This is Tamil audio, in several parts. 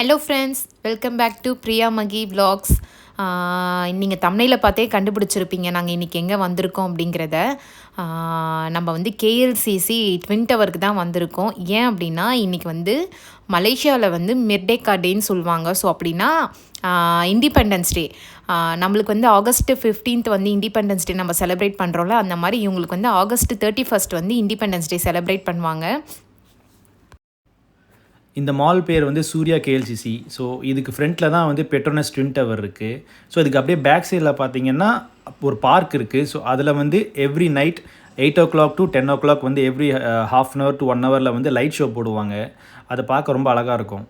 Hello friends, welcome back to Priya Magi vlogs. நீங்கள் தம்ப்நெயிலில் பார்த்தே கண்டுபிடிச்சிருப்பீங்க நாங்கள் இன்றைக்கி எங்கே வந்திருக்கோம் அப்படிங்கிறத. நம்ம வந்து கேஎல்சிசி ட்வின் டவருக்கு தான் வந்திருக்கோம். ஏன் அப்படின்னா இன்றைக்கி வந்து மலேசியாவில் வந்து மிர்டேக்கா டேன்னு சொல்லுவாங்க. ஸோ அப்படின்னா இண்டிபெண்டன்ஸ் டே. நம்மளுக்கு வந்து ஆகஸ்ட் 15th வந்து இண்டிபெண்டன்ஸ் டே நம்ம செலிப்ரேட் பண்ணுறோம்ல, அந்த மாதிரி இவங்களுக்கு வந்து ஆகஸ்ட் 31st வந்து இண்டிபெண்டன்ஸ் டே செலிப்ரேட் பண்ணுவாங்க. இந்த மால் பேர் வந்து சூர்யா கேஎல்சிசி. ஸோ இதுக்கு ஃப்ரண்ட்டில் தான் வந்து பெட்ரோனஸ் ட்வின் டவர் இருக்குது. ஸோ இதுக்கு அப்படியே பேக் சைடில் பார்த்தீங்கன்னா ஒரு பார்க் இருக்குது. ஸோ அதில் வந்து every night 8 o'clock to 10 o'clock வந்து எவ்ரி ½ hour to 1 hour வந்து லைட் ஷோ போடுவாங்க. அதை பார்க்க ரொம்ப அழகாக இருக்கும்.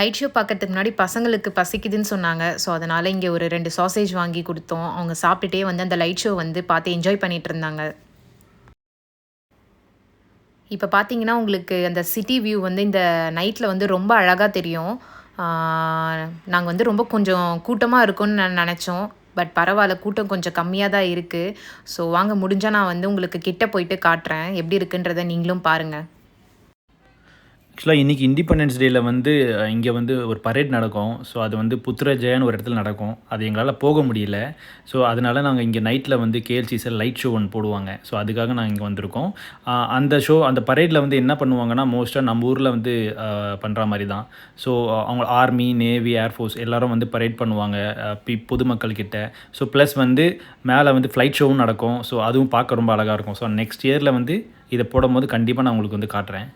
லைட் ஷோ பார்க்கறதுக்கு முன்னாடி பசங்களுக்கு பசிக்குதுன்னு சொன்னாங்க. ஸோ அதனால் இங்கே ஒரு 2 சாசேஜ் வாங்கி கொடுத்தோம். அவங்க சாப்பிட்டுட்டே வந்து அந்த லைட் ஷோ வந்து பார்த்து என்ஜாய் பண்ணிகிட்டு இருந்தாங்க. இப்போ பார்த்தீங்கன்னா உங்களுக்கு அந்த சிட்டி வியூ வந்து இந்த நைட்டில் வந்து ரொம்ப அழகாக தெரியும். நாங்கள் வந்து ரொம்ப கொஞ்சம் கூட்டமாக இருக்கும்னு நான் நினச்சோம். பட் பரவாயில்ல, கூட்டம் கொஞ்சம் கம்மியாக தான் இருக்குது. ஸோ வாங்க, முடிஞ்சால் நான் வந்து உங்களுக்கு கிட்ட போயிட்டு காட்டுறேன் எப்படி இருக்குன்றதை நீங்களும் பாருங்கள். ஆக்சுவலாக இன்றைக்கி இண்டிபெண்டன்ஸ் டேயில் வந்து இங்கே வந்து ஒரு பரேட் நடக்கும். ஸோ அது வந்து புத்ரஜயான்னு ஒரு இடத்துல நடக்கும். அது எங்களால் போக முடியல. ஸோ அதனால நாங்கள் இங்கே நைட்டில் வந்து கேஎல்சிசியில் லைட் ஷோ ஒன்று போடுவாங்க. ஸோ அதுக்காக நாங்கள் இங்கே வந்திருக்கோம். அந்த ஷோ அந்த பரேடில் வந்து என்ன பண்ணுவாங்கன்னா, மோஸ்ட்டாக நம்ம ஊரில் வந்து பண்ணுற மாதிரி தான். ஸோ அவங்க ஆர்மி, நேவி, ஏர்ஃபோர்ஸ் எல்லோரும் வந்து பரேட் பண்ணுவாங்க பொதுமக்கள்கிட்ட. ஸோ ப்ளஸ் வந்து மேலே வந்து ஃப்ளைட் ஷோவும் நடக்கும். ஸோ அதுவும் பார்க்க ரொம்ப அழகாக இருக்கும். ஸோ நெக்ஸ்ட் இயரில் வந்து இதை போடும்போது கண்டிப்பாக நான் உங்களுக்கு வந்து காட்டுறேன்.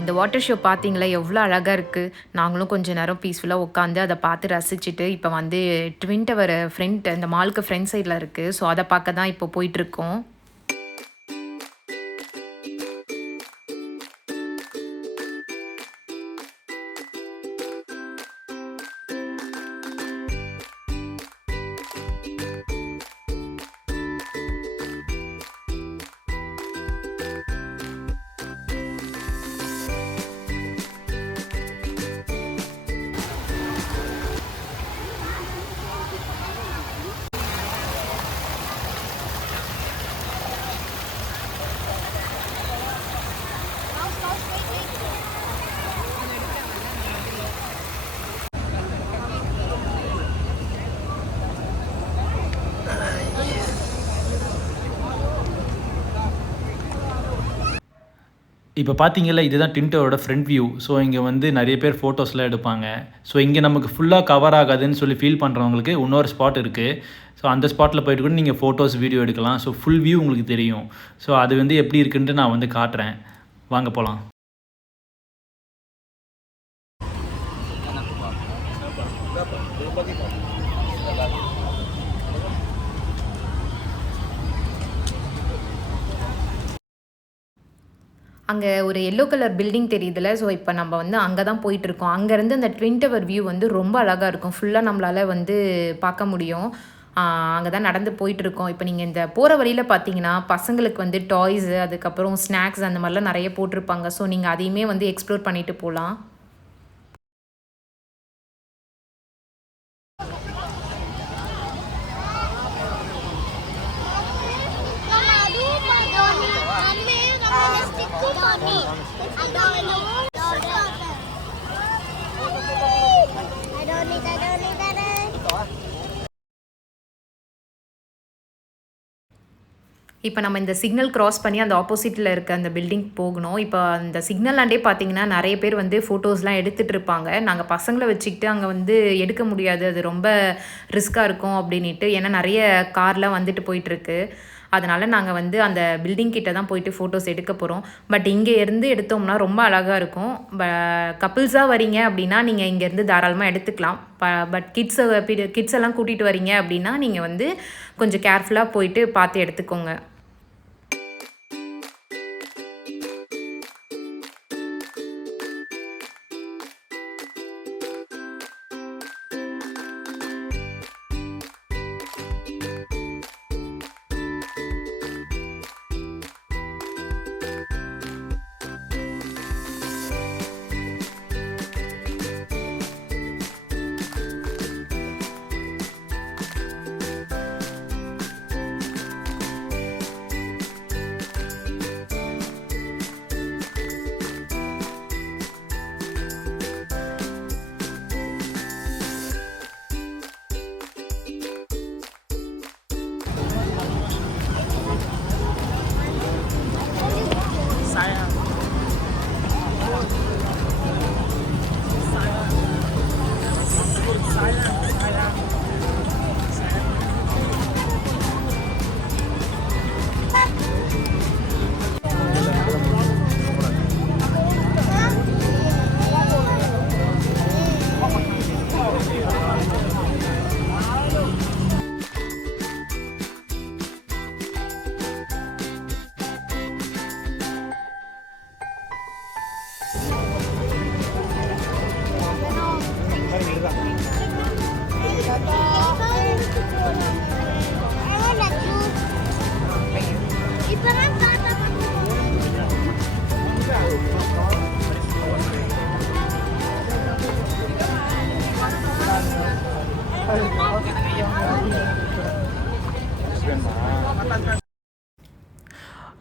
இந்த வாட்டர் ஷோ பார்த்தீங்களா எவ்வளோ அழகாக இருக்குது. நாங்களும் கொஞ்சம் நேரம் பீஸ்ஃபுல்லாக உட்காந்து அதை பார்த்து ரசிச்சுட்டு இப்போ வந்து ட்வின் டவர் ஃப்ரண்ட் இந்த மாலுக்கு ஃப்ரண்ட் சைடில் இருக்குது. ஸோ அதை பார்க்க தான் இப்போ போயிட்டுருக்கோம். இப்போ பார்த்தீங்கல்ல, இதுதான் ட்வின் டவரோட ஃப்ரண்ட் வியூ. ஸோ இங்கே வந்து நிறைய பேர் ஃபோட்டோஸ்லாம் எடுப்பாங்க. ஸோ இங்கே நமக்கு ஃபுல்லாக கவர் ஆகாதுன்னு சொல்லி ஃபீல் பண்ணுறவங்களுக்கு இன்னொரு ஸ்பாட் இருக்குது. ஸோ அந்த ஸ்பாட்டில் போயிட்டு கூட நீங்கள் ஃபோட்டோஸ், வீடியோ எடுக்கலாம். ஸோ ஃபுல் வியூ உங்களுக்கு தெரியும். ஸோ அது வந்து எப்படி இருக்குன்ட்டு நான் வந்து காட்டுறேன். வாங்க போகலாம். அங்கே ஒரு எல்லோ கலர் பில்டிங் தெரியுதுல்ல. ஸோ இப்போ நம்ம வந்து அங்கே தான் போயிட்டுருக்கோம். அங்கேருந்து அந்த ட்வின் டவர் வியூ வந்து ரொம்ப அழகாக இருக்கும். ஃபுல்லாக நம்மளால் வந்து பார்க்க முடியும். அங்கே தான் நடந்து போயிட்டுருக்கோம். இப்போ நீங்கள் இந்த போகிற வழியில் பார்த்தீங்கன்னா பசங்களுக்கு வந்து டாய்ஸு, அதுக்கப்புறம் ஸ்நாக்ஸ் அந்த மாதிரிலாம் நிறைய போட்டிருப்பாங்க. ஸோ நீங்கள் அதையுமே வந்து எக்ஸ்ப்ளோர் பண்ணிட்டு போகலாம். இப்போ நம்ம இந்த சிக்னல் கிராஸ் பண்ணி அந்த ஆப்போசிட்டில் இருக்க அந்த பில்டிங் போகணும். இப்போ அந்த சிக்னல்லாண்டே பார்த்தீங்கன்னா நிறைய பேர் வந்து ஃபோட்டோஸ்லாம் எடுத்துகிட்டு இருப்பாங்க. நாங்கள் பசங்களை வச்சுக்கிட்டு அங்கே வந்து எடுக்க முடியாது, அது ரொம்ப ரிஸ்க்காக இருக்கும் அப்படின்ட்டு. ஏன்னா நிறைய கார்லாம் வந்துட்டு போயிட்டுருக்கு. அதனால் நாங்கள் வந்து அந்த பில்டிங் கிட்ட தான் போயிட்டு ஃபோட்டோஸ் எடுக்க போகிறோம். பட் இங்கே இருந்து எடுத்தோம்னா ரொம்ப அழகாக இருக்கும். கப்புள்ஸாக வரீங்க அப்படின்னா நீங்கள் இங்கேருந்து தாராளமாக எடுத்துக்கலாம். பட் கிட்ஸ் எல்லாம் கூட்டிகிட்டு வரீங்க அப்படின்னா நீங்கள் வந்து கொஞ்சம் கேர்ஃபுல்லாக போயிட்டு பார்த்து எடுத்துக்கோங்க.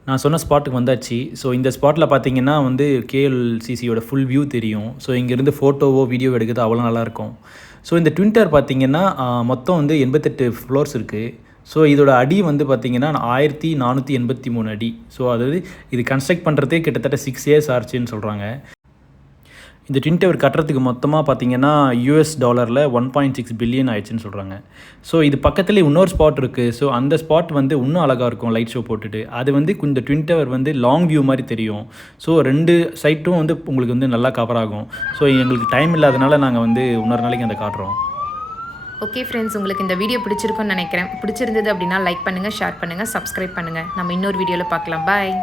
நான் சொன்ன ஸ்பாட்டுக்கு வந்தாச்சு. ஸோ இந்த ஸ்பாட்டில் பார்த்தீங்கன்னா வந்து கேஎல்சிசியோட ஃபுல் வியூ தெரியும். ஸோ இங்கேருந்து ஃபோட்டோவோ, வீடியோ எடுக்கிறது அவ்வளோ நல்லாயிருக்கும். ஸோ இந்த ட்வின் டவர் பார்த்தீங்கன்னா மொத்தம் வந்து 88 ஃப்ளோர்ஸ் இருக்குது. ஸோ இதோட அடி வந்து பார்த்திங்கன்னா 1483 அடி. ஸோ அதாவது இது கன்ஸ்ட்ரக்ட் பண்ணுறதே கிட்டத்தட்ட 6 இயர்ஸ் ஆச்சுன்னு சொல்கிறாங்க. இந்த ட்வின் டவர் கட்டுறதுக்கு மொத்தமாக பார்த்தீங்கன்னா $1.6 பில்லியன் ஆயிடுச்சுன்னு சொல்கிறாங்க. ஸோ இது பக்கத்துலேயே இன்னொரு ஸ்பாட் இருக்குது. ஸோ அந்த ஸ்பாட் வந்து இன்னும் அழகாக இருக்கும் லைட் ஷோ போட்டுட்டு. அது வந்து இந்த ட்வின் டவர் வந்து லாங் வியூ மாதிரி தெரியும். ஸோ 2 சைட்டும் வந்து உங்களுக்கு வந்து நல்லா கவர் ஆகும். ஸோ எங்களுக்கு டைம் இல்லாதனால நாங்கள் வந்து இன்னொரு நாளைக்கு அதை காட்டுறோம். ஓகே ஃப்ரெண்ட்ஸ், உங்களுக்கு இந்த வீடியோ பிடிச்சிருக்குன்னு நினைக்கிறேன். பிடிச்சிருந்தது அப்படின்னா லைக் பண்ணுங்கள், ஷேர் பண்ணுங்கள், சப்ஸ்கிரைப் பண்ணுங்கள். நம்ம இன்னொரு வீடியோவில் பார்க்கலாம். பாய்.